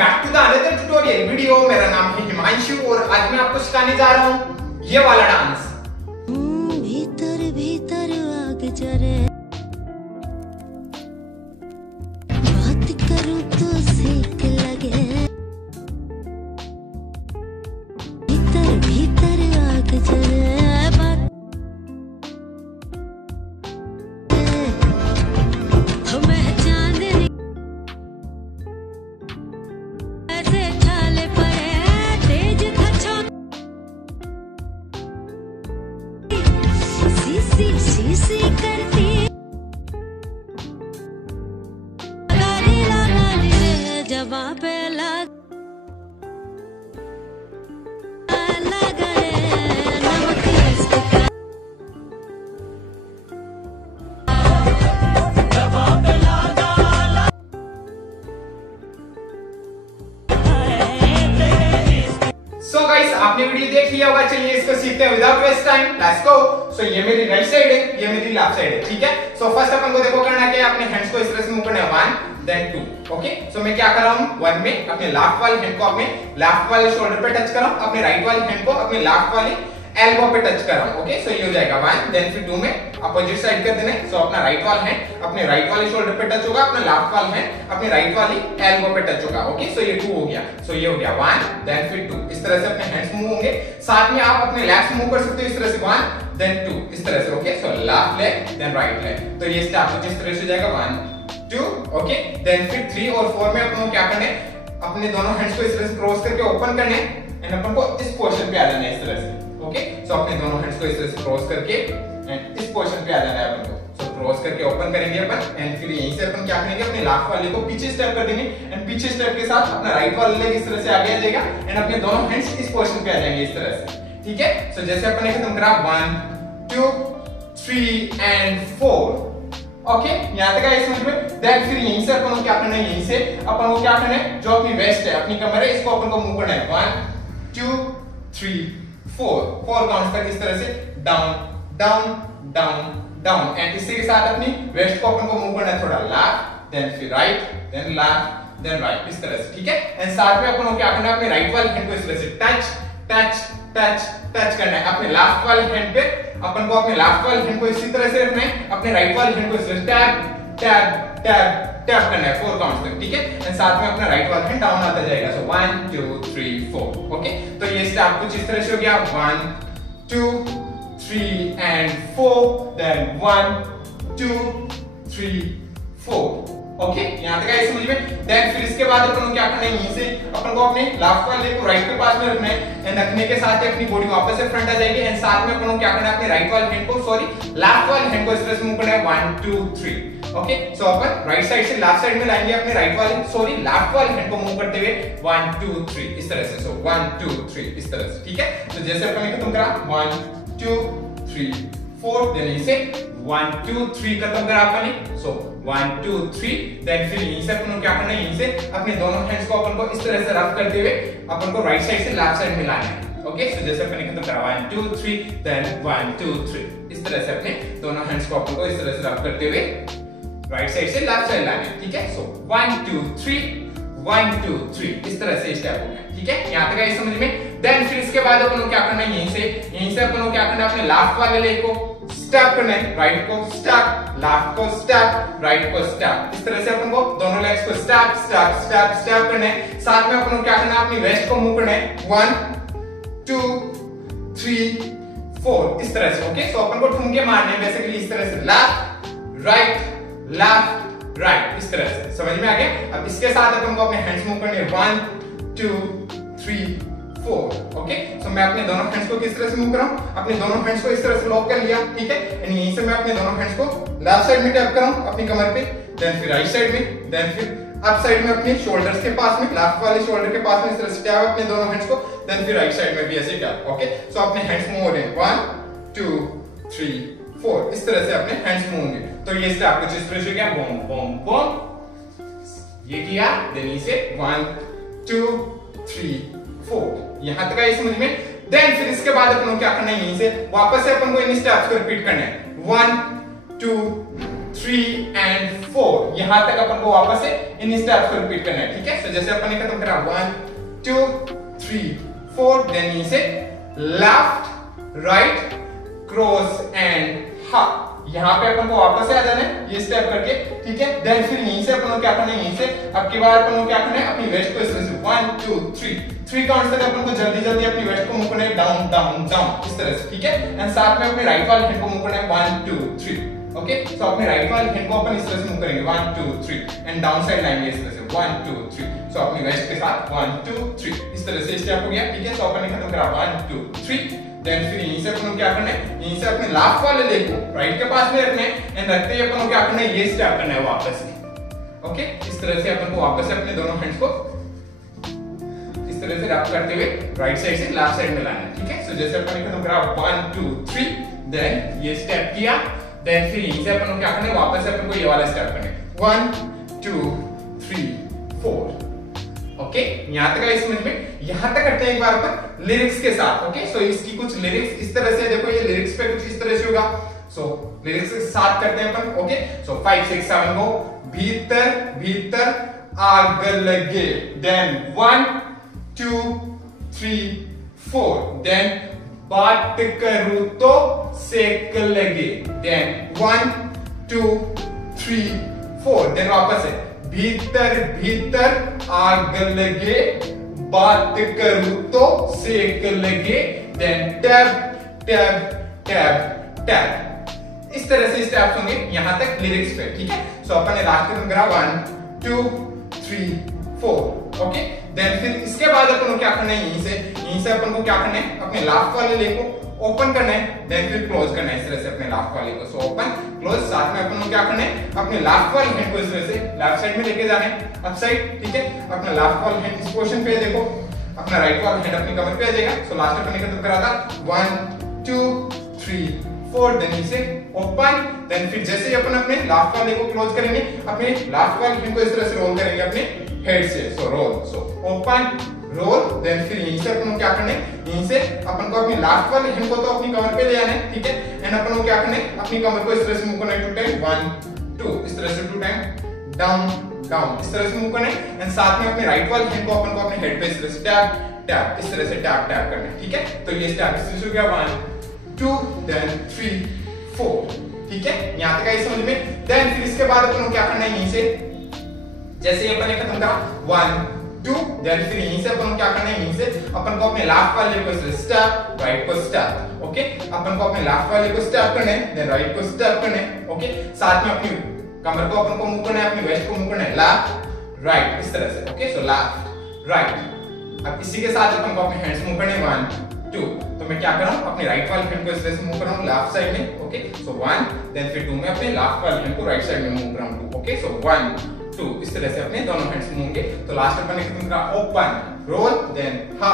Back to the another tutorial video. मेरा नाम है हिमांशु और आज मैं आपको सिखाने जा रहा हूँ ये वाला डांस। भीतर भीतर आग जरे, बात करूँ तो सेक लगे, भीतर भीतर आग जरे, सी करती जबा पे लग सो गाइस आपने वीडियो देख लिया होगा, चलिए इसको सीखते हैं without waste time. Let's go. So ये मेरी राइट साइड है, ये मेरी लेफ्ट साइड है, ठीक है। सो फर्स्ट अपन को देखो करना क्या है, अपने हैंड्स को इस तरह से मूव करना है, 1 देन 2। ओके, सो मैं क्या कर रहा हूं, 1 में अपने लेफ्ट वाले हैंड को अपने लेफ्ट वाले शोल्डर पे टच कर रहा हूं, अपने राइट वाले हैंड को अपने लेफ्ट वाले एल्बो पे टच कर रहा हूं। ओके, सो ये हो जाएगा 1 देन फिर 2 में अपोजिट साइड कर देना है। सो अपना राइट वाला हैंड अपने राइट वाले शोल्डर पे टच होगा, अपना लेफ्ट वाला हैंड अपने राइट वाली एल्बो पे टच होगा। ओके, सो ये 2 हो गया। सो ये हो गया 1 देन फिर 2। इस तरह से अपने हैंड्स मूव होंगे। साथ में आप अपने लेग्स मूव कर सकते हो इस तरह से, 1 देन 2 इस तरह से। Okay, so left leg then right leg. तो ये स्टेप कुछ इस तरह से हो जाएगा, 1 2। ओके, देन फिर 3 और 4 में अपन को क्या करना है, अपने दोनों हैंड्स को इस तरह से क्रॉस करके ओपन करने एंड अपन को इस पोजीशन पे आ जाना है इस तरह से। ओके, सो अपने दोनों हैंड्स को इस तरह से क्रॉस करके एंड इस पोजीशन पे आ जाना है अपन को। सो क्रॉस करके ओपन करेंगे अपन एंड फिर यहीं से अपन क्या करेंगे, अपने लेफ्ट वाले को पीछे स्टेप कर देंगे एंड पीछे स्टेप के साथ अपना राइट वाला लेग इस तरह से आगे आ जाएगा एंड अपने दोनों हैंड्स इस पोजीशन पे आ जाएंगे इस तरह से, ठीक है। सो जैसे अपन ने खत्म करा 1 2 3 एंड 4। ओके, यहां तक आए समझ में। देन फिर यहीं से अपन को क्या करना है, यहीं से अपन को क्या करना है, जो अपनी वेस्ट है अपनी कमर है इसको अपन को मूव करना है, 1 2 3 4 काउंट तक इस तरह से down down down down and इसी के साथ अपनी वेस्ट को अपन को मूव करना है थोड़ा लेफ्ट देन फिर right then left then right इस तरह से, ठीक है। एंड साथ में अपन को क्या करना है, अपने राइट वाले हैंड को इस तरह से टच टच टच टच करना है। अपने लेफ्ट वाले हैंड पे अपन को अपने लेफ्ट वाले हैंड को इसी तरह से रखना है, अपने राइट वाले हैंड को इस तरह से टैप टैप टैप टैप करना है 4 काउंट्स तक, ठीक है। एंड साथ में अपना राइट वाला हैंड डाउन आता जाएगा। सो 1 2 3 4। ओके, तो ये स्टेप कुछ इस तरह से हो गया, 1 2 3 एंड 4 देन 1 2 3 4। ओके, यहां तक आए समझ में। देन फिर इसके बाद अपन को क्या करना है, यहीं से अपन को अपने लेफ्ट वाले को राइट के पास में रखना है एंड रखने के साथ ही अपनी बॉडी वापस से फ्रंट आ जाएगी एंड साथ में अपन को क्या करना है, अपने राइट वाले हैंड को लेफ्ट वाले हैंड को इस तरह से मूव करना है, 1 2 3। ओके, सो अपन राइट साइड से लेफ्ट साइड में लाएंगे अपने लेफ्ट वाले हैंड को मूव करते हुए 1 2 3 इस तरह से। सो 1 2 3 इस तरह से, ठीक है। तो जैसे अपन ने खत्म करा 1 2 3 4 देन इसे 1 2 3 खत्म करा अपन ने। सो 1 2 3 देन फिर यहीं से अपन को क्या करना है, यहीं से अपने दोनों हैंड्स को अपन को इस तरह से रब करते हुए अपन को राइट साइड से लेफ्ट साइड में लाना है। ओके, सो जैसे अपन ने खत्म करा 1 2 3 देन 1 2 3 इस तरह से अपने दोनों हैंड्स को अपन को इस तरह से रब करते हुए राइट साइड से लेफ्ट साइड लाना है, ठीक है। सो 1 2 3 1 2 3 इस तरह से स्टेप हो गया, ठीक है। यहां तक आई समझ में। देन फिर इसके बाद अपन को क्या करना है, यहीं से अपन को क्या करना है, अपने लेफ्ट वाले लेग को स्टेप करना है, राइट को स्टेप लेफ्ट को स्टेप राइट को स्टेप इस तरह से अपन को दोनों लेग्स को स्टेप स्टेप स्टेप स्टेप करना है। साथ में अपन को क्या करना है, अपनी वेस्ट को मूव करना है, 1 2 3 4 इस तरह से। ओके, सो अपन को ठुमके मारने हैं बेसिकली इस तरह से, लेफ्ट राइट इस तरह से, समझ में आ गया। अब इसके साथ अपन को अपने हैंड्स मूव करने हैं, 1 2 3 4। ओके, सो मैं अपने दोनों हैंड्स को किस तरह से मूव कर रहा हूं, अपने दोनों हैंड्स को इस तरह से लॉक कर लिया, ठीक है। एंड यहीं से मैं अपने दोनों हैंड्स को लेफ्ट साइड में टैप कर रहा हूं अपनी कमर पे, देन फिर राइट साइड में, देन फिर अप साइड में अपने शोल्डर्स के पास में, लेफ्ट वाले शोल्डर के पास में इस तरह से टैप अपने दोनों हैंड्स को, देन फिर राइट साइड में भी ऐसे टैप। ओके, सो अपने हैंड्स मूव हो रहे हैं, 1 2 3 4 इस तरह से अपने हैंड्स मूव होंगे। तो ये स्टेप कुछ इस तरह से, क्या बूम बूम बूम ये किया, देन इसे 1 2 3 4 यहां तक आई समझ में। देन फिर इसके बाद अपन को क्या करना है, यहीं से वापस से अपन को इन स्टेप्स को रिपीट करना है, 1 2 3 एंड 4 यहां तक अपन को वापस से इन स्टेप्स को रिपीट करना है, ठीक है। सो जैसे अपन ने खत्म करा 1 2 3 4, देन यहीं से left right cross and hop, यहाँ पे अपन को वापस से आ जाना है ये स्टेप करके, ठीक है। देन फिर यहीं से अपन को क्या करना है, यहीं से अब की बार अपन को क्या करना है, अपनी वेस्ट को इस तरह से 1 2 3 काउंट्स तक अपन को जल्दी जल्दी अपनी वेस्ट को मूव करना है, डाउन डाउन डाउन इस तरह से, ठीक है। एंड साथ में अपने राइट वाले हैंड को मूव करना है 1 2 3, ओके। सो अपने राइट वाले हैंड को अपन इस तरह से मूव करेंगे 1 2 3 एंड डाउन साइड लाएंगे इस तरह से 1 2 3। सो अपनी वेस्ट के साथ 1 2 3 इस तरह से स्टेप हो गया, ठीक है। सो अपन ने खत्म करा 1 2 3, देन फिर यहीं से अपन को क्या करना है, यहीं से अपने लेफ्ट वाले लेग को राइट के पास में रखना है एंड रखते ही अपन को क्या करना है, ये स्टेप करना है वापस से, ओके। इस तरह से अपन को वापस से अपने दोनों हैंड्स को इस तरह से रैप करते हुए राइट साइड से लेफ्ट साइड में लाना है, ठीक है। सो जैसे अपन ने खत्म करा 1 2 3, देन ये स्टेप किया, देन फिर यहीं से अपन को क्या करना है, वापस से अपन को ये वाला स्टेप करना है 1 2 3 4, ओके। यहां तक है समझ में। यहां तक करते हैं एक बार अपन लिरिक्स के साथ, ओके। सो इसकी कुछ लिरिक्स इस तरह से, देखो ये लिरिक्स पे कुछ इस तरह से होगा। सो लिरिक्स के साथ करते हैं अपन, ओके। सो 5 6 7 गो। भीतर भीतर आग लगे, देन 1 2 3 4, देन बात करूं तो सेक लगे, देन 1 2 3 4, देन वापस से भीतर भीतर आग लगे, बात करूं तो सेक लगे, then tap tap tap tap. इस तरह से स्टेप्स होंगे यहां तक लिरिक्स पे, ठीक है। सो अपन ने लास्ट में करा 1 2 3 4, ओके। देन फिर इसके बाद अपन को क्या करना है, यहीं से अपन को क्या करना है, अपने लेफ्ट वाले लेग को ओपन करना है, देन फिर क्लोज करना है इस तरह से अपने लेफ्ट वाले को। सो ओपन क्लोज, साथ में अपन को क्या करना है, अपने लेफ्ट वाले हैंड को इस तरह से लेफ्ट साइड में लेके जाना है, अप साइड, ठीक है। अपना लेफ्ट वाला हैंड इस पोजीशन पे है, देखो अपना राइट वाला हैंड अपनी कमर पे आ जाएगा। सो लास्ट अपन ने खत्म करा था 1 2 3 4, देन इसे ओपन, देन फिर जैसे ही अपन अपने लेफ्ट वाले को क्लोज करेंगे, अपने लेफ्ट वाले हैंड को इस तरह से रोल करेंगे अपने हेड से। So roll, so open roll, then फिर यहीं से अपन को क्या करना है, यहीं से अपन को अपनी लेफ्ट वाले हैंड को तो अपनी कमर पे ले आना है, ठीक है। एंड अपन को क्या करना है, अपनी कमर को इस तरह से मूव करना है 2 टाइम 1 2, इस तरह से 2 टाइम डाउन डाउन इस तरह से मूव करना है। एंड साथ में अपने राइट वाले हैंड को अपन को अपने हेड पे इस तरह से टैप टैप इस तरह से टैप टैप करना है, ठीक है। तो ये स्टेप इस तरह से हो गया 1 2 देन 3 4, ठीक है। यहां तक आई समझ में। देन फिर इसके बाद अपन को क्या करना है, यहीं से जैसे ही अपन ने खत्म करा 1 2, देन फिर यहीं से अपन को क्या करना है, यहीं से अपन को अपने लेफ्ट वाले को स्टेप, राइट को स्टेप, ओके। अपन को अपने लेफ्ट वाले को स्टेप करना है, देन राइट को स्टेप करना है, ओके। साथ में अपनी कमर को अपन को मूव करना है, अपनी वेस्ट को मूव करना है लेफ्ट राइट इस तरह से, ओके। So left right. अब इसी के साथ अपन को अपने हैंड्स मूव करने 1 2, तो मैं क्या कर रहा हूं, अपने राइट वाले हैंड को इस तरह से मूव कर रहा हूं लेफ्ट साइड में, ओके। सो 1, देन फिर 2 में अपने लेफ्ट वाले हैंड को राइट साइड में मूव कर रहा हूं 2, ओके। सो 1 2 इस तरह से अपने दोनों हैंड्स मूव होंगे। तो लास्ट अपन ने खत्म करा ओपन रोल, देन हा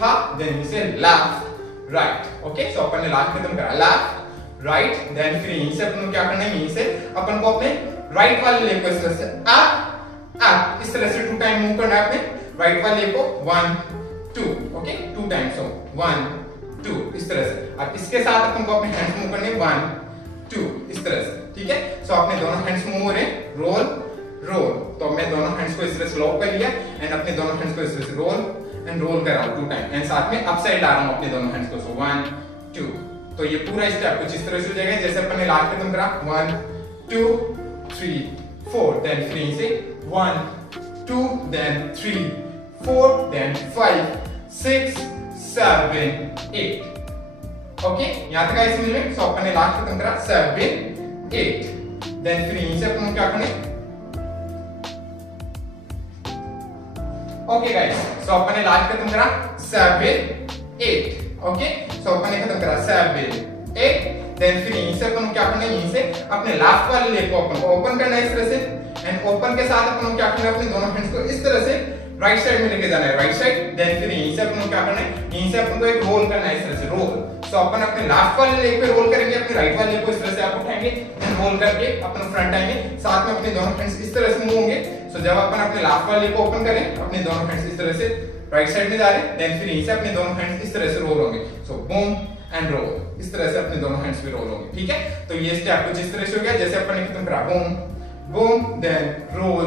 हा, देन इसे लेफ्ट राइट, ओके। सो अपन ने लास्ट खत्म करा लेफ्ट राइट, देन फिर यहीं से अपन को क्या करना है, यहीं से अपन को अपने राइट वाले लेग को इस तरह से अप अप इस तरह से 2 टाइम मूव करना है अपने राइट वाले लेग को 1 2, ओके। 2 टाइम्स, सो 1 2 इस तरह से। अब इसके साथ अपन को अपने हैंड्स मूव करने 1 2 इस तरह से, ठीक है। सो अपने दोनों हैंड्स मूव हो रहे हैं रोल रोल, तो मैं दोनों हैंड्स को इस तरह से लॉक कर लिया एंड अपने दोनों हैंड्स को इस तरह से रोल एंड रोल कर रहा हूं 2 टाइम एंड साथ में अप साइड ला रहा हूं अपने दोनों हैंड्स को। सो 1 2, तो ये पूरा स्टेप कुछ इस तरह से हो जाएगा जैसे अपन ने लास्ट खत्म करा 1 2 3 4, देन 3 से 1 2, देन 3 4, देन 5 6 7 8, ओके। यहां तक आई समझ में। सो अपन ने लास्ट खत्म करा 7 8, देन फिर यहीं से अपन क्या करने, ओके गाइस। सो अपन ने लास्ट खत्म करा 7 8, ओके। सो अपन ने खत्म करा 7 8, देन फिर यहीं से अपन क्या करना है, यहीं से अपने लेफ्ट वाले लेग को अपन को ओपन करना है इस तरह से एंड ओपन के साथ अपन को क्या करना है, अपने दोनों हैंड्स को इस तरह से राइट साइड में लेके जाना है राइट साइड, देन फिर यहीं से अपन को क्या करना है, यहीं से अपन को एक रोल करना है इस तरह से रोल। सो अपन अपने लेफ्ट वाले लेग पे रोल करेंगे, अपने राइट वाले लेग को इस तरह से आप उठाएंगे एंड रोल करके अपन फ्रंट आएंगे, साथ में अपने दोनों हैंड्स इस तरह से मूव होंगे। सो जब अपन अपने लेफ्ट वाले लेग को ओपन करें, अपने दोनों हैंड्स इस तरह से राइट साइड में जा रहे हैं, देन फिर यहीं से अपने दोनों हैंड्स इस तरह से रोल होंगे। सो बूम एंड रोल। इस तरह से अपने दोनों हैंड्स भी रोल होंगे, ठीक है। तो ये स्टेप कुछ इस तरह से हो गया, जैसे अपन ने खत्म करा boom boom then roll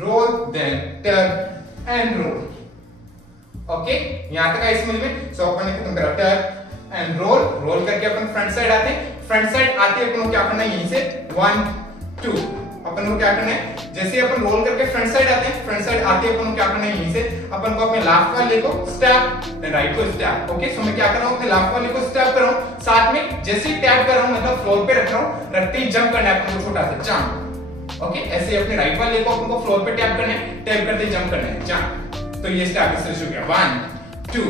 roll then turn and roll. Okay, यहां तक आई समझ में। सो अपन ने खत्म करा टर्न एंड रोल, रोल करके अपन फ्रंट साइड आते हैं। फ्रंट साइड आते अपन को क्या करना है, यहीं से 1 2 अपन को क्या करना है, जैसे अपन रोल करके फ्रंट साइड आते हैं, फ्रंट साइड आते अपन को क्या करना है, यहीं से अपन को अपने लेफ्ट वाले को स्टेप देन राइट को स्टेप। ओके, सो मैं क्या कर रहा हूं, अपने लेफ्ट वाले को स्टेप कर रहा हूं, साथ में जैसे ही टैप कर रहा हूं मतलब फ्लोर पे रख रहा हूं, रखते ही जंप करना है अपन को, छोटा सा जंप। ओके, ऐसे अपने राइट वाले को अपन को फ्लोर पे टैप करना है, टैप करते ही जंप करना है, जंप। तो ये स्टेप इस तरह से हो गया 1 2,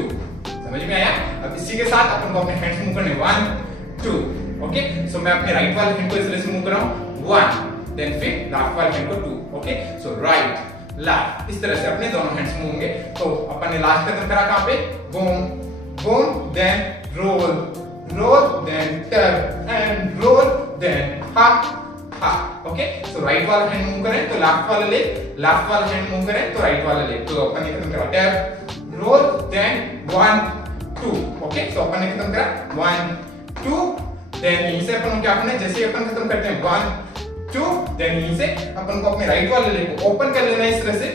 समझ में आया। अब इसी के साथ अपन को अपने हैंड्स मूव करने 1 2। ओके, सो मैं अपने राइट वाले हैंड को इस तरह से मूव कर रहा हूं 1, देन फिर लेफ्ट वाले हैंड को 2। ओके, सो राइट लेफ्ट, इस तरह से अपने दोनों हैंड्स मूव होंगे। तो अपन ने लास्ट खत्म करा कहां पे, boom boom then roll roll then turn and roll then हा हा। ओके, सो राइट वाला हैंड मूव करें तो लेफ्ट वाला लेग, लेफ्ट वाला हैंड मूव करें तो राइट वाला लेग। तो अपन ने खत्म करा टैप रोल देन 1 2। ओके, सो अपन ने खत्म करा 1 2, देन यहीं से अपन क्या करना है, जैसे अपन खत्म करते हैं 1 2, देन यहीं से अपन को अपने राइट वाले लेग को ओपन कर लेना है इस तरह से,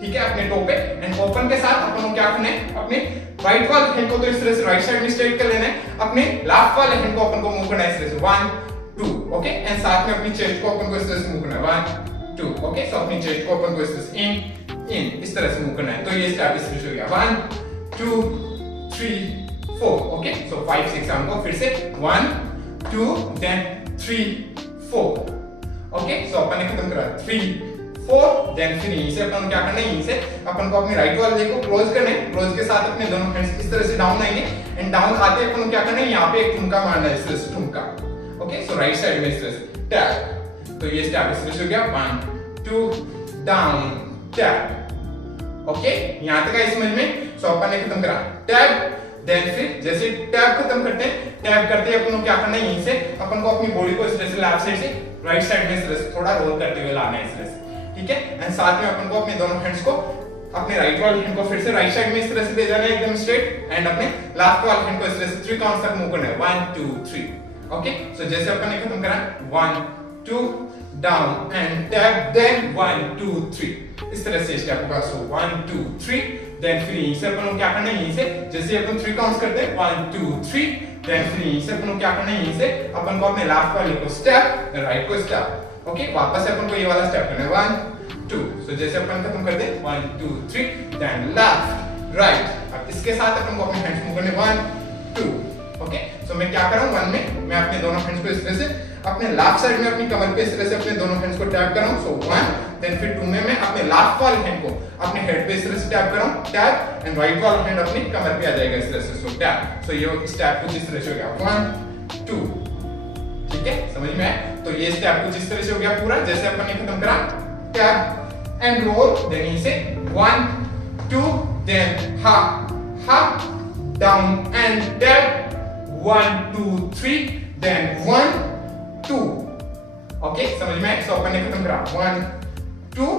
ठीक है, अपने टो पे। एंड ओपन के साथ अपन को क्या करना है, अपने राइट वाले हैंड को तो इस तरह से राइट साइड में स्ट्रेट कर लेना है, अपने लेफ्ट वाले हैंड को अपन को मूव करना है इस तरह से 1 2। ओके, एंड साथ में अपनी चेस्ट को अपन को इस तरह से मूव करना है 1 2। ओके, सो अपनी चेस्ट को अपन को इस तरह से इन इस तरह से मूव करना है। तो ये स्टेप इस तरह से हो गया 1 2 3 4। ओके, सो 5 6 हमको फिर से 1 2 देन 3 4। ओके, सो अपन ने खत्म करा 3 4, देन फिर यहीं से अपन क्या करना है, यहीं से अपन को अपने राइट वाले लेग को क्लोज करना है, क्लोज के साथ अपने दोनों हैंड्स इस तरह से डाउन आएंगे एंड डाउन आते अपन को क्या करना है, यहाँ पे एक ठुमका मारना है इस तरह से, ठुमका। ओके, सो राइट साइड में इस तरह से टैप। तो ये स्टेप इस तरह से हो गया 1 2 डाउन टैप। ओके, यहां तक आई समझ में। सो अपन ने खत्म करा टैप, देन फिर जैसे टैप खत्म करते हैं, टैप करते अपन को क्या करना है, यहीं से अपन को अपनी बॉडी को इस तरह से लेफ्ट साइड से राइट साइड में इस तरह से थोड़ा रोल करते हुए लाना है इस तरह से, ठीक है। एंड साथ में अपन को अपने दोनों हैंड्स को अपने राइट वाले हैंड को फिर से राइट साइड में इस तरह से ले जाना है एकदम स्ट्रेट, एंड अपने लेफ्ट वाले हैंड को इस तरह से 3 काउंट्स तक मूव करना है 1 2 3। ओके, सो जैसे अपन ने खत्म करा 1 2 डाउन एंड टैप, देन 1 2 3 इस तरह से स्टेप होगा। सो 1 2 3, देन फिर यहीं से अपन को क्या करना है, यहीं से जैसे अपन 3 काउंट्स करते हैं 1 2 3, देन फिर यहीं से अपन को क्या करना है, यहीं से अपन को अपने लेफ्ट वाले को स्टेप राइट को स्टेप। ओके, वापस से अपन को ये वाला स्टेप करना है 1 2। सो जैसे अपन खत्म करते हैं 1 2 3, देन लेफ्ट राइट। अब इसके साथ अपन को अपने हैंड्स मूव करने 1 2। ओके, सो मैं क्या कर रहा हूं, 1 में मैं अपने दोनों हैंड्स को इस तरह से अपने लेफ्ट साइड में अपनी कमर पे इस तरह से अपने दोनों हैंड्स को टैप कर रहा हूं। सो 1, देन फिर 2 में मैं अपने लेफ्ट वाले हैंड को अपने हेड पे इस तरह से टैप कर रहा हूं, टैप, एंड राइट वाला हैंड अपनी कमर पे आ जाएगा इस तरह से। सो टैप, सो ये स्टेप कुछ इस तरह से हो गया 1 2, ठीक है, समझ में आया। तो ये स्टेप कुछ इस तरह से हो गया पूरा, जैसे अपन ने खत्म करा टैप एंड रोल, देन यहीं से 1 2, देन हा हा down and tap 1 2 3, then 1 2। Okay, समझ में आया। सो अपन ने खत्म करा 1 2,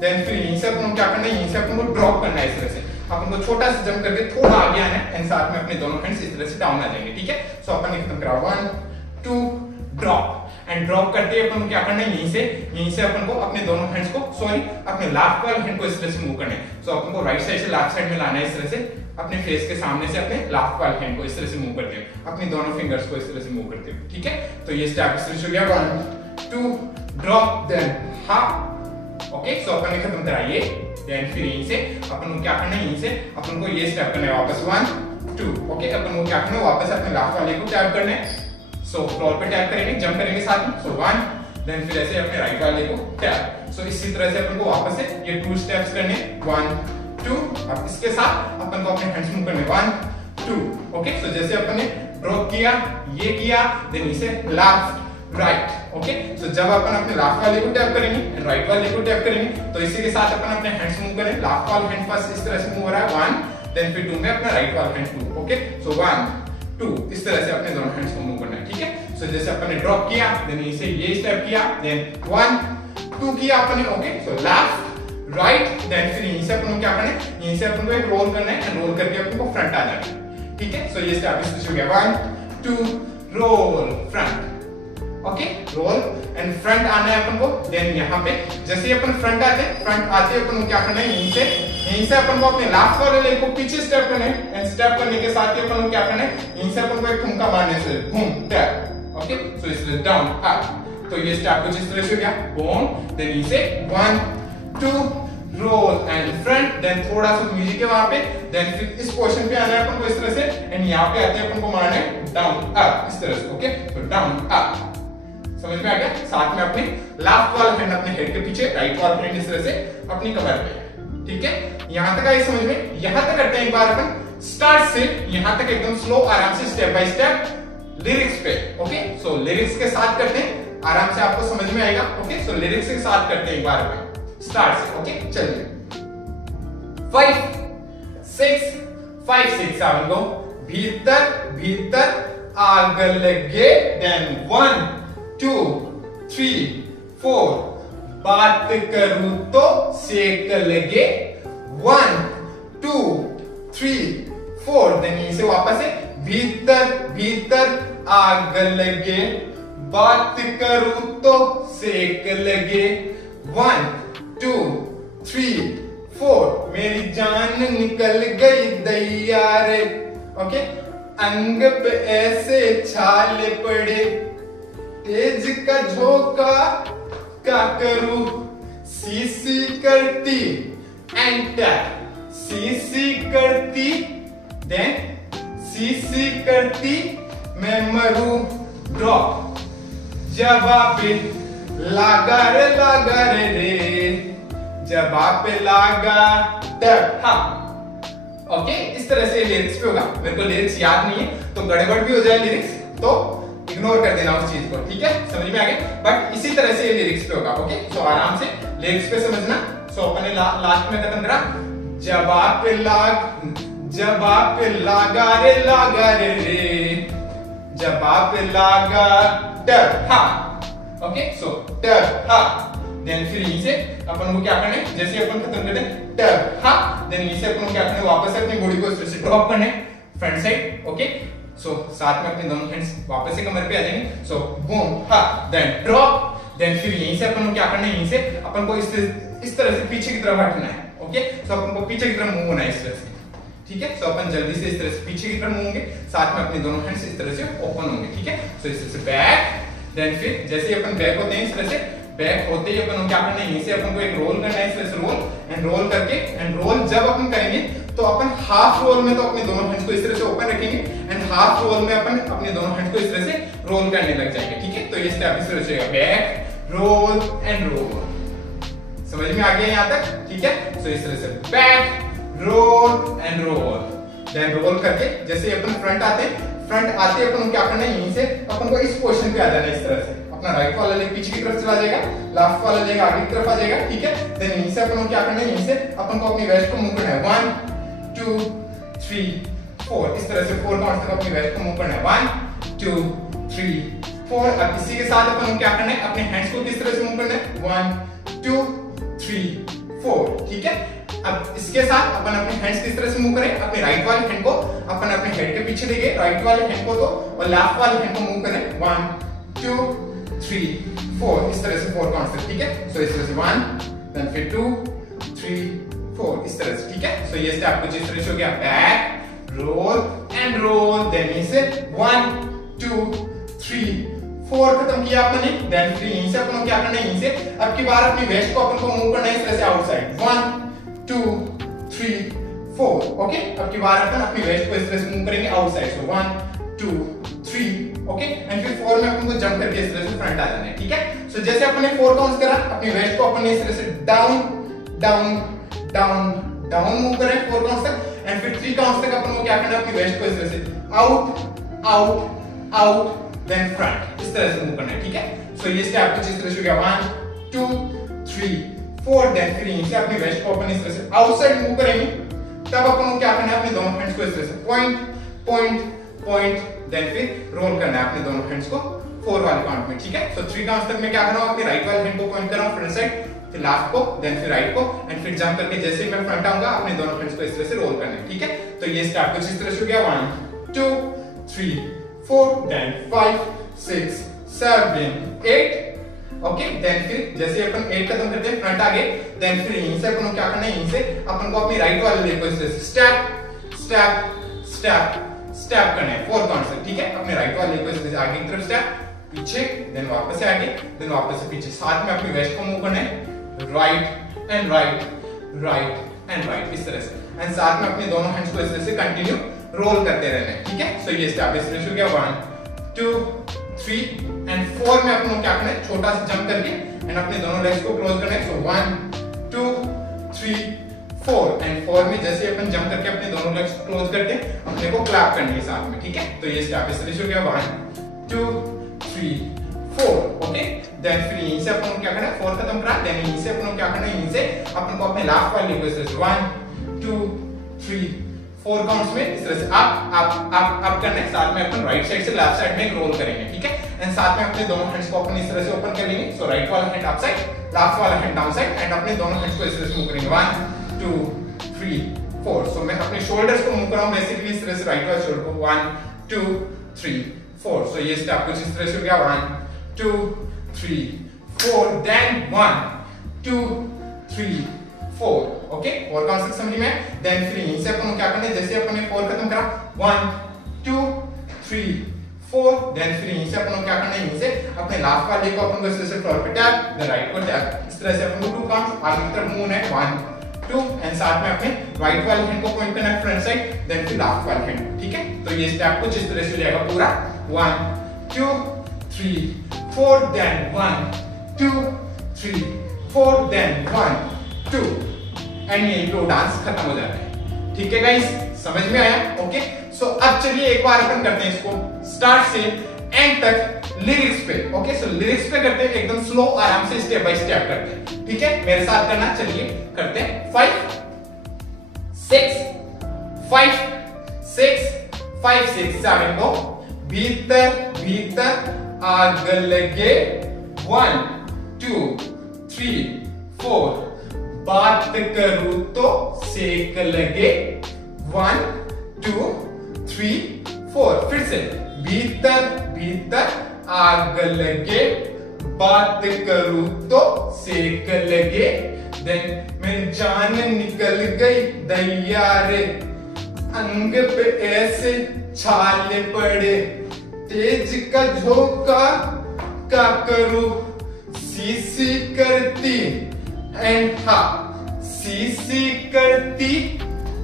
देन फिर यहीं से अपन को क्या करना है, यहीं से अपन को ड्रॉप करना है इस तरह से, अपन को छोटा सा जंप करके थोड़ा आगे आना है एंड साथ में अपने दोनों हैंड्स इस तरह से डाउन आ जाएंगे, ठीक है। सो अपन ने खत्म करा 1 2 ड्रॉप, एंड ड्रॉप करते ही अपन को क्या करना है, यहीं से अपन को अपने दोनों हैंड्स को अपने लेफ्ट वाले हैंड को इस तरह से मूव करना है। सो अपन को राइट साइड से लेफ्ट साइड में लाना है इस तरह से, अपने फेस के सामने से अपने लेफ्ट वाले हैंड को इस तरह से मूव करते हुए, अपनी दोनों फिंगर्स को इस तरह से मूव करते हुए, ठीक है। तो ये स्टेप इस तरह से हो गया 1 2 ड्रॉप, देन हा। ओके, सो अपन ने खत्म करा ये, देन फिर यहीं से अपन को क्या करना है, यहीं से अपन को ये स्टेप करना है वापस 1 2। ओके, अपन को क्या करना है, वापस अपने लेफ्ट वाले को टैप करना है। सो फ्लोर पे टैप करेंगे, जंप करेंगे साथ में। सो 1, देन फिर ऐसे अपने राइट वाले को टैप। सो इसी तरह से अपन को वापस से ये 2 स्टेप्स करने 1 2। अब इसके साथ अपन को अपने हैंड्स मूव करने 1 2। ओके, सो जैसे अपन ने ड्रॉप किया, ये किया, देन इसे लेफ्ट राइट। ओके, सो जब अपन अपने लेफ्ट वाले को टैप करेंगे एंड राइट वाले को टैप करेंगे, तो इसी के साथ अपन अपने हैंड्स मूव करें। लेफ्ट वाला हैंड फर्स्ट इस तरह से मूव हो रहा है 1, देन फिर 2 में अपना राइट वाला हैंड 2। ओके, सो 1 2 इस तरह से अपने दोनों हैंड्स को मूव करना है, ठीक है। सो जैसे अपन ने ड्रॉप किया, देन इसे ये स्टेप किया, देन 1 2 किया अपन ने। Okay, so left right, then फिर यहीं से अपन को क्या करना है, यहीं से अपन को एक रोल करना है एंड रोल करके अपन को फ्रंट आ जाना है, ठीक है। सो ये स्टेप इस तरह से हो गया 1 2 roll front, okay roll and front आना है अपन को। देन यहाँ पे जैसे ही अपन फ्रंट आते हैं, फ्रंट आते ही अपन को क्या करना है, यहीं से अपन को अपने लास्ट वाले लेग को पीछे स्टेप करना है एंड स्टेप करने के साथ ही अपन को क्या करना है, यहीं से अपन को एक ठुमका मारने से बूम टैप, ओके। सो इसलिए डाउन अप, तो ये स्टेप कुछ इस तरह से हो गया बूम, देन यहीं से 1 2 रोल एंड फ्रंट, देन थोड़ा सा म्यूजिक है वहां पे, देन फिर इस पोर्शन पे आना है अपन को इस तरह से एंड यहाँ पे आते हैं अपन को मारना है डाउन अप इस तरह से, ओके। तो डाउन अप, समझ में आ गया। साथ में अपने लेफ्ट वाला हैंड अपने हेड के पीछे, राइट वाला हैंड इस तरह से अपनी कमर पे, ठीक है। यहां तक आई समझ में। यहां तक करते हैं एक बार अपन स्टार्ट से यहां तक एकदम स्लो आराम से स्टेप बाय स्टेप लिरिक्स पे, ओके। सो लिरिक्स के साथ करते हैं, आराम से आपको समझ में आएगा, ओके। सो लिरिक्स के साथ करते हैं एक बार में स्टार्ट से, ओके। चलिए 5 6 5 6 7 गो, भीतर भीतर आग लगे, देन 1 2 3 4 बात करूं तो सेक लगे, 1 2 3 4, देन यहीं से वापस है भीतर भीतर आग लगे, बात करूं तो सेक लगे, 1 2 3 4 मेरी जान निकल गई दैया रे, ओके। अंग पे ऐसे छाले पड़े, तेज का झोंका क्या करूं, सीसी करती एंटर, सीसी करती देन सीसी करती मैं मरूं ड्रॉप, जवाब लागा रे जवाब लागा टप, हाँ ओके। इस तरह से लिरिक्स पे होगा, मेरे को लिरिक्स याद नहीं है तो गड़बड़ भी हो जाए लिरिक्स तो इग्नोर कर देना उस चीज को, ठीक है। समझ में आ गया, बट इसी तरह से ये लिरिक्स पे होगा, ओके। सो आराम से लिरिक्स पे समझना। सो अपने लास्ट में खत्म करा, जवाब लागा रे जवाब लागा टप, हाँ ओके। सो टप, हाँ, देन फिर यहीं से अपन को क्या करना है, जैसे अपन खत्म करते हैं टप, हाँ, देन यहीं से अपन को क्या करना है, वापस से अपनी बॉडी को इस तरह से ड्रॉप करना है फ्रंट साइड, ओके। सो साथ में अपने दोनों हैंड्स वापस से कमर पे आ जाएंगे, सो बूम हा, देन ड्रॉप, देन फिर यहीं से अपन को क्या करना है, यहीं से अपन को इस तरह से पीछे की तरफ हटना है, ओके। सो अपन को पीछे की तरफ मूव होना है इस तरह से, ठीक है। सो अपन जल्दी से इस तरह से पीछे की तरफ मूव होंगे, साथ में अपने दोनों हैंड्स इस तरह से ओपन होंगे, ठीक है। सो इस तरह से बैक, देन फिर जैसे ही अपन बैक होते हैं इस तरह से, बैक होते ही अपन को क्या करना है, यहीं से अपन को एक रोल करना है इस तरह से, रोल एंड रोल करके, एंड रोल जब अपन करेंगे तो अपन हाफ रोल में तो अपने दोनों हैंड्स को इस तरह से ओपन रखेंगे एंड हाफ रोल में अपन अपने दोनों हैंड्स को इस तरह से रोल करने लग जाएंगे, ठीक है। तो ये स्टेप इस तरह से बैक रोल एंड रोल, समझ में आ गया यहाँ तक, ठीक है। सो इस तरह से back roll and roll, then roll करके जैसे अपन फ्रंट आते हैं, फ्रंट आते अपन क्या करना है, यहीं से अपन को इस पोजीशन पे आ जाना है इस तरह से, अपना राइट वाला लेग पीछे की तरफ चला जाएगा, लेफ्ट वाला लेग आगे की तरफ आ जाएगा, ठीक है। देन यहीं से अपन को क्या करना है, यहीं से अपन को अपनी वेस्ट को मूव करना है, 1 2 3 4, इस तरह से 4 काउंट तक अपनी वेस्ट को मूव करना है, 1 2 3 4। अब इसी के साथ अपन को क्या करना है, अपने हैंड्स को किस तरह से मूव करना है, 1 2 3 4, ठीक है। अब इसके साथ अपन अपने हैंड्स किस तरह से मूव करें, अपने राइट वाले हैंड को अपन अपने हेड के पीछे लेंगे, राइट वाले हैंड को तो, और लेफ्ट वाले हैंड को मूव करें, 1 2 3 4, इस तरह से 4 काउंट तक, ठीक है। सो इस तरह से 1, देन फिर 2 3 4, इस तरह से, ठीक है। सो ये स्टेप कुछ इस तरह से हो गया, back roll and roll, then इसे 1 2 3 4 खत्म किया आपने, देन फिर यहीं से अपन को क्या करना है, यहीं से अब की बार अपनी वेस्ट को अपन को मूव करना है इस तरह से आउटसाइड, 1 2 3 4, ओके। अब की बार अपन अपनी वेस्ट को इस तरह से मूव करेंगे आउटसाइड, सो 1 2 3, ओके। एंड फिर 4 में अपन को जंप करके इस तरह से फ्रंट आ जाना है, ठीक है। सो जैसे अपन ने 4 काउंट्स करा, अपनी वेस्ट को अपन ने इस तरह से down down down down move करें 4 काउंट्स तक, एंड फिर 3 काउंट्स तक अपन को क्या करना है, अपनी वेस्ट को इस तरह से out out out, then front, इस तरह से मूव करना है, ठीक है। सो ये स्टेप कुछ इस तरह से हो गया, 1 2 3 4, देन फिर यहीं से अपनी वेस्ट को अपन इस तरह से आउटसाइड मूव करेंगे, तब अपन को क्या करना है, अपने दोनों हैंड्स को इस तरह से पॉइंट पॉइंट पॉइंट, देन फिर रोल करना है अपने दोनों हैंड्स को 4 वाले काउंट में, ठीक है। सो 3 काउंट्स तक मैं क्या कर रहा हूं, अपने राइट वाले हैंड को पॉइंट कर रहा हूं फ्रंट साइड, फिर लेफ्ट को, देन फिर राइट को, एंड फिर जंप करके जैसे ही मैं फ्रंट आऊंगा अपने दोनों हैंड्स को इस तरह से रोल करना है, ठीक है। तो ये स्टेप कुछ इस तरह से हो गया, 1 2 3 4 then 5 6 7 8 ओके। देन फिर जैसे अपन 8 खत्म करते हैं फ्रंट आगे, देन फिर यहीं से अपन को क्या करना है, यहीं से अपन को अपनी राइट वाले लेग को स्टेप स्टेप स्टेप स्टेप करना है 4 काउंट से, ठीक है। अपने राइट वाले लेग को आगे की तरफ स्टेप, पीछे, देन वापस से आगे, देन वापस से पीछे। साथ में अपनी वेस्ट को मूव करना है right and right right and right, इस तरह से। एंड साथ में अपने दोनों हैंड्स को इस तरह से कंटिन्यू रोल करते रहना है, ठीक है। सो ये स्टेप इस तरह से हो गया 1 2 3 एंड 4 में अपन को क्या करना है, छोटा सा जंप करके एंड अपने दोनों लेग्स को क्लोज करना है। सो 1 2 3 4 एंड 4 में जैसे अपन जंप करके अपने दोनों लेग्स क्लोज करते हैं, अपने को क्लैप करनी है साथ में, ठीक है। तो ये स्टेप इस तरह से हो गया 1 2 3 4 ओके। देन फिर यहीं से अपन को क्या करना है, 4 खत्म करा, देन यहीं से अपन को क्या करना है, यहीं से अपन को अपने लास्ट वाले लेग को 1 2 3 4 काउंट्स में इस तरह से अप अप अप अप करना है। साथ में अपन राइट साइड से लेफ्ट साइड में एक रोल करेंगे, ठीक है। एंड साथ में अपने दोनों हैंड्स को अपन इस तरह से ओपन कर लेंगे। सो राइट वाला हैंड अप साइड, लेफ्ट वाला हैंड डाउन साइड एंड अपने दोनों हैंड्स को इस तरह से मूव करेंगे 1 2 3 4। सो मैं अपने शोल्डर्स को मूव कर रहा हूं बेसिकली इस तरह से, राइट वाले शोल्डर को 1 2 3 4। सो ये स्टेप कुछ इस तरह से हो गया 1 2 3 4 देन 1 2 3 4 ओके। 4 काउंट समझ में। देन फिर यहीं से अपन क्या करना है, जैसे अपन ने 4 खत्म करा 1 2 3 4 देन फिर यहीं से अपन क्या करना है, यहीं से अपने लास्ट वाले को अपन को इस तरह से फ्लोर पे टैप, देन राइट को टैप, इस तरह से अपन को 2 काउंट आगे की तरफ मूव है 1 2 एंड साथ में अपने राइट वाले हैंड को पॉइंट करना है फ्रंट साइड, देन फिर लेफ्ट वाले हैंड, ठीक है। तो ये स्टेप कुछ इस तरह से हो जाएगा पूरा 1 2 3 4 देन 1 2 3 4 देन 1 2 एंड ये फ्लो डांस खत्म हो जाता है, ठीक है गाइस। समझ में आया? ओके। सो अब चलिए एक बार अपन करते हैं इसको स्टार्ट से एंड तक लिरिक्स पे। ओके, सो लिरिक्स पे करते हैं एकदम स्लो, आराम से स्टेप बाय स्टेप करते हैं, ठीक है। मेरे साथ करना, चलिए करते हैं 5 6 5 6 5 6 7 को भीतर भीतर आग लगे 1 2 3 4 बात करूं तो सेक लगे 1 2 3 4। फिर से भीतर भीतर आग लगे, बात करूं तो सेक लगे, देन मेरी जान निकल गई दैया रे, अंग पे ऐसे छाले पड़े, तेज का झोंका का करूं, सीसी करती एंड हा सीसी करती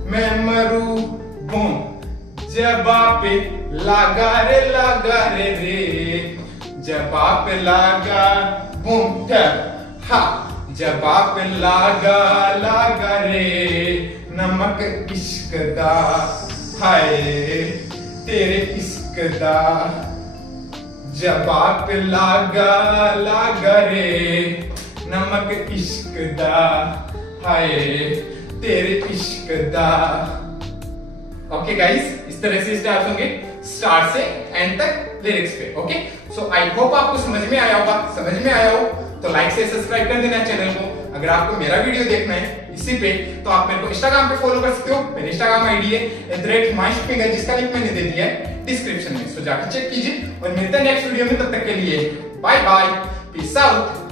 मैं मरू बूम, जवाब लागा रे रे, जवाब लागा बूम हा, जवाब लागा रे, नमक इश्क दा हाय तेरे इश्क दा, जवाब लागा रे, नमक इश्क दा हाय तेरे इश्क दा। ओके गाइस, इस तरह से स्टेप्स होंगे स्टार्ट से एंड तक लिरिक्स पे। ओके, सो आई होप आपको समझ में आया होगा। समझ में आया हो तो लाइक से सब्सक्राइब कर देना चैनल को। अगर आपको मेरा वीडियो देखना है इसी पे तो आप मेरे को इंस्टाग्राम पे फॉलो कर सकते हो। मेरी इंस्टाग्राम आईडी है @myshopfinger, जिसका लिंक मैंने दे दिया है डिस्क्रिप्शन में, सो जाकर चेक कीजिए। और मिलते हैं नेक्स्ट वीडियो में, तब तक के लिए बाय बाय, पीस आउट।